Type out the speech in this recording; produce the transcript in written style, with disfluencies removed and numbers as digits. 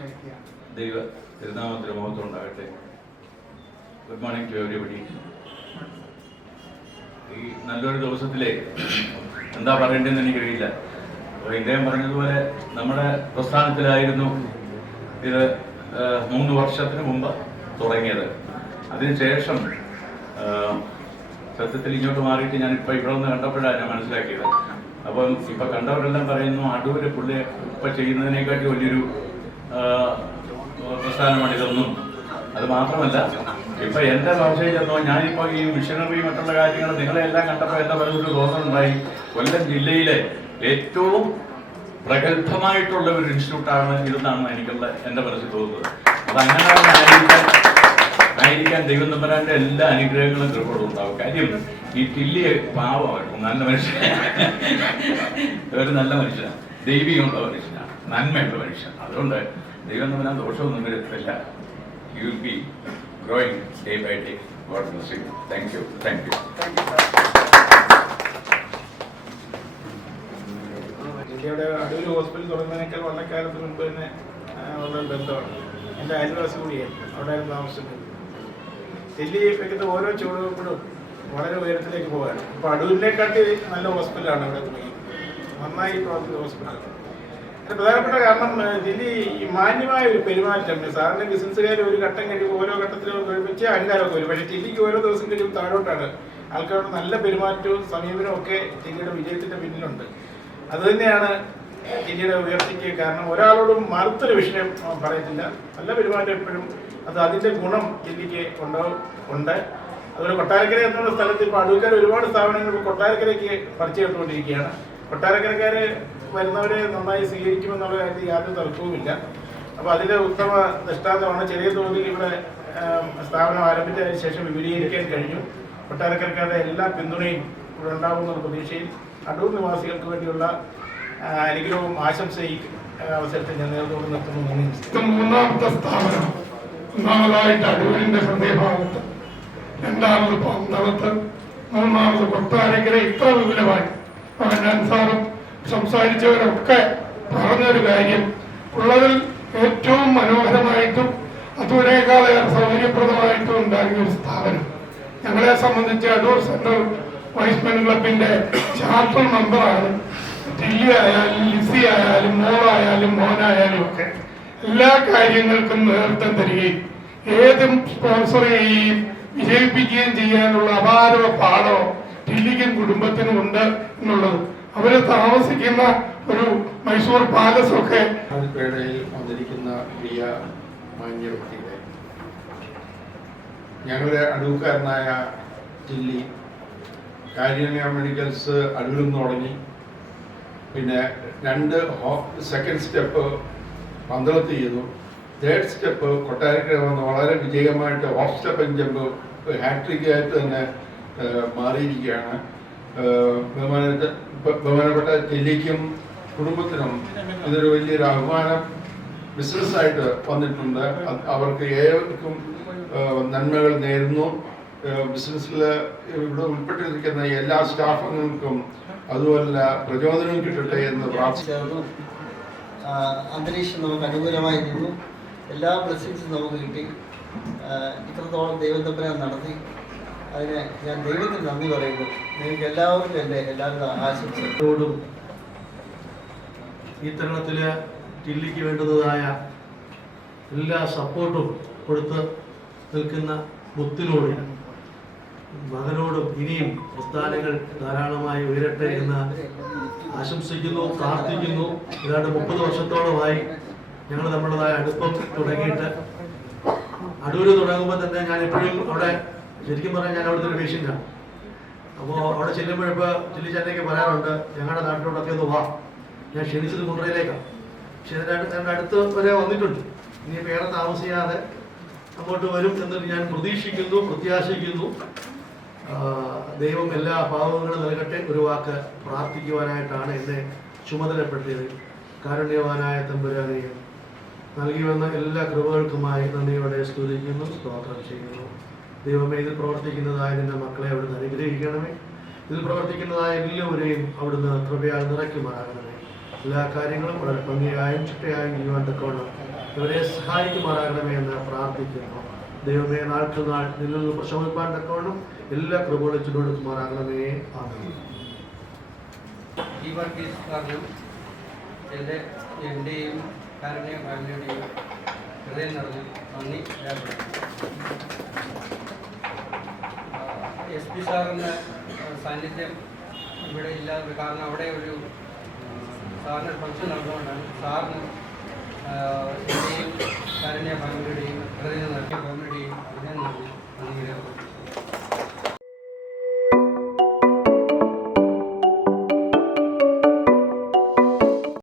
ശക്തിയാണ്. ദൈവ തിരുനാമത്തിന് മഹത്വം ഉണ്ടാകട്ടെ. Good morning to everybody. ഈ നല്ലൊരു ദിവസത്തിലെ എന്താ പറയേണ്ടതെന്ന് എനിക്കറിയില്ല. ഇദ്ദേഹം പറഞ്ഞതുപോലെ നമ്മുടെ പ്രസ്ഥാനത്തിലായിരുന്നു ഇത് 3 വർഷത്തിന് മുമ്പ് തുടങ്ങിയത്. അതിനുശേഷം സത്യത്തിൽ ഇങ്ങോട്ട് മാറിയിട്ട് ഞാനിപ്പോൾ ഇവിടെ ഒന്ന് കണ്ടപ്പോഴാണ് ഞാൻ മനസ്സിലാക്കിയത്. അപ്പം ഇപ്പം കണ്ടവരെല്ലാം പറയുന്നു അടൂര് പുള്ളി ഇപ്പം ചെയ്യുന്നതിനേക്കാട്ടി വലിയൊരു പ്രസ്ഥാനമാണ് ഇതൊന്നും. അത് മാത്രമല്ല ഇപ്പം എൻ്റെ ഭാഷയിൽ ചെന്നപ്പോൾ ഞാനിപ്പോൾ ഈ മിഷനറി മറ്റുള്ള കാര്യങ്ങൾ നിങ്ങളെല്ലാം കണ്ടപ്പോൾ എൻ്റെ പറഞ്ഞൊരു തോന്നലുണ്ടായി. കൊല്ലം ജില്ലയിലെ ഏറ്റവും പ്രഗത്ഭമായിട്ടുള്ള ഒരു ഇൻസ്റ്റിറ്റ്യൂട്ടാണ് ഇതെന്നാണ് എനിക്കുള്ള എൻ്റെ മനസ്സിൽ തോന്നുന്നത്. അത് അങ്ങനെ ആയിരിക്കാൻ ദൈവം തമ്പുരാന്റെ എല്ലാ അനുഗ്രഹങ്ങളും കൃപകളും ഉണ്ടാവും. കാര്യം ഈ ടില്ലി പാവമായിരുന്നു, നല്ല മനുഷ്യനാണ്, ഒരു നല്ല മനുഷ്യനാണ്, ദൈവികമുള്ള മനുഷ്യനാണ്, നന്മയുള്ള മനുഷ്യൻ. അതുകൊണ്ട് ദൈവം തമ്പുരാൻ ദോഷമൊന്നും വരുത്തില്ല. You will be growing day by day. God bless you. Thank you. Thank you. ഇന്ത്യയുടെ അടൂർ ഹോസ്പിറ്റൽ തുടങ്ങുന്നതിനേക്കാൾ വള്ളക്കാലത്തിന് മുമ്പ് തന്നെ വളരെ ബന്ധമാണ്. എൻ്റെ അയൽവാസി കൂടിയായിരുന്നു, അവിടെയായിരുന്നു താമസിച്ചത്. ഡൽഹി വെക്കുന്ന ഓരോ ചുവടുവെപ്പോഴും വളരെ ഉയരത്തിലേക്ക് പോകാണ്. അപ്പോൾ അടൂരിനെക്കാട്ടി നല്ല ഹോസ്പിറ്റലാണ് അവിടെ തുടങ്ങി, നന്നായി പ്രവർത്തിക്കുന്ന ഹോസ്പിറ്റലാണ്. അതിന് പ്രധാനപ്പെട്ട കാരണം ദില്ലി മാന്യമായ ഒരു പെരുമാറ്റം. സാറിൻ്റെ ബിസിനസ്സുകാർ ഒരു ഘട്ടം കഴിയുമ്പോൾ ഓരോ ഘട്ടത്തിലും ഒരുമിച്ച് അഹങ്കാരമൊക്കെ വരും. പക്ഷേ ദില്ലിക്ക് ഓരോ ദിവസം കഴിയുമ്പോൾ താഴോട്ടാണ്. ആൾക്കാരുടെ നല്ല പെരുമാറ്റവും സമീപനവും ഒക്കെ ദില്ലിയുടെ വിജയത്തിൻ്റെ പിന്നിലുണ്ട്. അതുതന്നെയാണ് ഇന്ത്യയുടെ ഉയർച്ചയ്ക്ക് കാരണം. ഒരാളോടും മറുത്തൊരു വിഷയം പറയത്തില്ല, നല്ല പെരുമാറ്റം എപ്പോഴും. അത് അതിൻ്റെ ഗുണം ഇന്ത്യക്ക് ഉണ്ട്. അതുപോലെ കൊട്ടാരക്കര എന്നുള്ള സ്ഥലത്ത് ഇപ്പോൾ അടൂർക്കാർ ഒരുപാട് സ്ഥാപനങ്ങൾ കൊട്ടാരക്കരയ്ക്ക് പറിച്ചുകൊണ്ടിരിക്കുകയാണ്. കൊട്ടാരക്കരക്കാർ വരുന്നവരെ നന്നായി സ്വീകരിക്കുമെന്നുള്ള കാര്യത്തിൽ യാതൊരു തർക്കവുമില്ല. അപ്പോൾ അതിൻ്റെ ഉത്തമ ദൃഷ്ടാന്തമാണ്. ചെറിയ തോതിൽ ഇവിടെ സ്ഥാപനം ആരംഭിച്ചതിന് ശേഷം വിപുലീകരിക്കാൻ കഴിഞ്ഞു. കൊട്ടാരക്കരക്കാരുടെ എല്ലാ പിന്തുണയും ഇവിടെ ഉണ്ടാകുമെന്നുള്ള പ്രതീക്ഷയിൽ അടൂർ നിവാസികൾക്ക് വേണ്ടിയുള്ള അനുഗ്രഹവും ആശംസയും അവസരത്തിൽ ഞാൻ നേതൃത്വം നിർത്തുന്നു. മൂന്നാമത്തെ സ്ഥാപനം, ഒന്നാമതായിട്ട് അടൂരിന്റെ ഹൃദയഭാഗത്ത്, രണ്ടാമത് പന്തളത്ത്, മൂന്നാമത് കൊട്ടാരക്കര. ഇത്ര വിപുലമായി ഞാൻ സാറും സംസാരിച്ചവരൊക്കെ പറഞ്ഞൊരു കാര്യം, ഉള്ളതിൽ ഏറ്റവും മനോഹരമായിട്ടും അതുവരേക്കാളേറെ സൗകര്യപ്രദമായിട്ടും ഉണ്ടാക്കിയ ഒരു സ്ഥാപനം. ഞങ്ങളെ സംബന്ധിച്ച് അടൂർ സെൻട്രൽ വൈസ്മെൻ ക്ലബിന്റെ ചാർട്ടർ മെമ്പറാണ്. ടില്ലി ആയാലും ലിസി ആയാലും മോളായാലും മോനായാലും ഒക്കെ എല്ലാ കാര്യങ്ങൾക്കും നേതൃത്വം തരികയും ഏതും സ്പോൺസർ ചെയ്യുകയും വിജയിപ്പിക്കുകയും ചെയ്യാനുള്ള അപാരവ പാഠം ടില്ലിക്കും കുടുംബത്തിനും ഉണ്ട് എന്നുള്ളത്. അവര് താമസിക്കുന്ന ഒരു മൈസൂർ പാലസ് ഒക്കെ പേടയിൽ വന്നിരിക്കുന്ന പ്രിയ മാന്യ വ്യക്തികളെ, ഞങ്ങളുടെ അടൂർക്കാരനായ ടില്ലി കാരുണ്യ മെഡിക്കൽസ് അടൂരിൽ നിന്ന് തുടങ്ങി. പിന്നെ 2 സെക്കൻഡ് സ്റ്റെപ്പ് പന്തളത്ത് ചെയ്തു. 3rd സ്റ്റെപ്പ് കൊട്ടാരക്കര വന്ന് വളരെ വിജയമായിട്ട് ഓഫ് സ്റ്റെപ്പ് ആൻഡ് ജമ്പ് ഹാട്രിക്കായിട്ട് തന്നെ മാറിയിരിക്കുകയാണ്. ബഹുമാനപ്പെട്ട ടില്ലിക്കും കുടുംബത്തിനും ഇതൊരു വലിയൊരു അഭിമാനം ബിസിനസ്സായിട്ട് വന്നിട്ടുണ്ട്. അവർക്ക് ഏവർക്കും നന്മകൾ നേരുന്നു. ബിസിനസ്സിൽ ഇവിടെ ഉൾപ്പെട്ടിരിക്കുന്ന എല്ലാ സ്റ്റാഫ് അംഗങ്ങൾക്കും അതുപോലെ പ്രചോദനം കിട്ടട്ടെ എന്ന് പ്രാർത്ഥിച്ചു. അന്തരീക്ഷം നമുക്ക് അനുകൂലമായി നിന്നു. എല്ലാ ബ്ലെസ്സിങ്സും നമുക്ക് കിട്ടി. ഇത്രത്തോളം ദൈവം തമ്പുരാൻ നടത്തി. അതിന് ഞാൻ ദൈവത്തിന് നന്ദി പറയുന്നു. നിങ്ങൾക്ക് എല്ലാവർക്കും എൻ്റെ എല്ലാവിധ ആശംസകളോടും ഈ തരുണത്തിൽ ടില്ലിക്ക് വേണ്ടുന്നതായ എല്ലാ സപ്പോർട്ടും കൊടുത്ത് നിൽക്കുന്ന മുത്തിനോടും മകനോടും ഇനിയും പ്രസ്ഥാനങ്ങൾ ധാരാളമായി ഉയരട്ടെ എന്ന് ആശംസിക്കുന്നു, പ്രാർത്ഥിക്കുന്നു. ഏതാണ്ട് 30 വർഷത്തോളമായി ഞങ്ങൾ നമ്മുടേതായ അടുപ്പം തുടങ്ങിയിട്ട്. അടൂര് തുടങ്ങുമ്പോൾ തന്നെ ഞാൻ എപ്പോഴും അവിടെ, ശരിക്കും പറഞ്ഞാൽ ഞാൻ അവിടുത്തെ ഒരു പേഷ്യൻ്റാണ്. അപ്പോൾ അവിടെ ചെല്ലുമ്പോഴിപ്പോൾ ടില്ലിച്ചേട്ടനൊക്കെ പറയാറുണ്ട്, ഞങ്ങളുടെ നാട്ടിലോട്ടൊക്കെ ഒന്ന് വാ. ഞാൻ ക്ഷണിച്ചത് കുണ്ടറയിലേക്കാണ്. പക്ഷേ എൻ്റെ അടുത്ത് വരെ വന്നിട്ടുണ്ട്. ഇനിയിപ്പോൾ ഏറെ താമസിയാതെ അങ്ങോട്ട് വരും എന്ന് ഞാൻ പ്രതീക്ഷിക്കുന്നു, പ്രത്യാശിക്കുന്നു. ദൈവം എല്ലാ പാവങ്ങളും നൽകട്ടെ. ഒരു വാക്ക് പ്രാർത്ഥിക്കുവാനായിട്ടാണ് എന്നെ ചുമതലപ്പെടുത്തിയത്. കാരുണ്യവാനായ തമ്പുരാനെയും നൽകി വന്ന എല്ലാ കൃപകൾക്കുമായി നന്ദിയോടെ സ്തുതിക്കുന്നു, സ്തോത്രം ചെയ്യുന്നു. ദൈവമേ, ഇതിൽ പ്രവർത്തിക്കുന്നതായ നിന്റെ മക്കളെ അവിടുന്ന് അനുഗ്രഹിക്കണമേ. ഇതിൽ പ്രവർത്തിക്കുന്നതായ എല്ലാവരെയും അവിടുന്ന് കൃപയാൽ നിറയ്ക്കുമാറാകണമേ. എല്ലാ കാര്യങ്ങളും വളരെ ഭംഗിയായും ചിട്ടയായും ചെയ്യുവാൻ തക്കവണ്ണം ഇവരെ സഹായിക്കുമാറാകണമേ എന്ന് പ്രാർത്ഥിക്കുന്നു. ദൈവമേ, നാൾക്ക് നാൾ നിന്നിൽ നിന്ന് പ്രശോഭിപ്പാൻ തക്കവണ്ണം എല്ലാ കൃപകളും ചുരുടുമാറാകണമേ. ആമേൻ. ഈ വർക്ക് കാരണം എൻ്റെയും കാരുണ്യ ഫാമിലിയുടെയും ഹൃദയം നിറഞ്ഞു നന്ദി രേഖപ്പെടുത്തുന്നു. SP സാറിൻ്റെ സാന്നിധ്യം ഇവിടെ ഇല്ലാതെ, കാരണം അവിടെ ഒരു സാറിന് ഫംഗ്ഷൻ നടന്നുകൊണ്ടാണ് സാറിന് എൻ്റെയും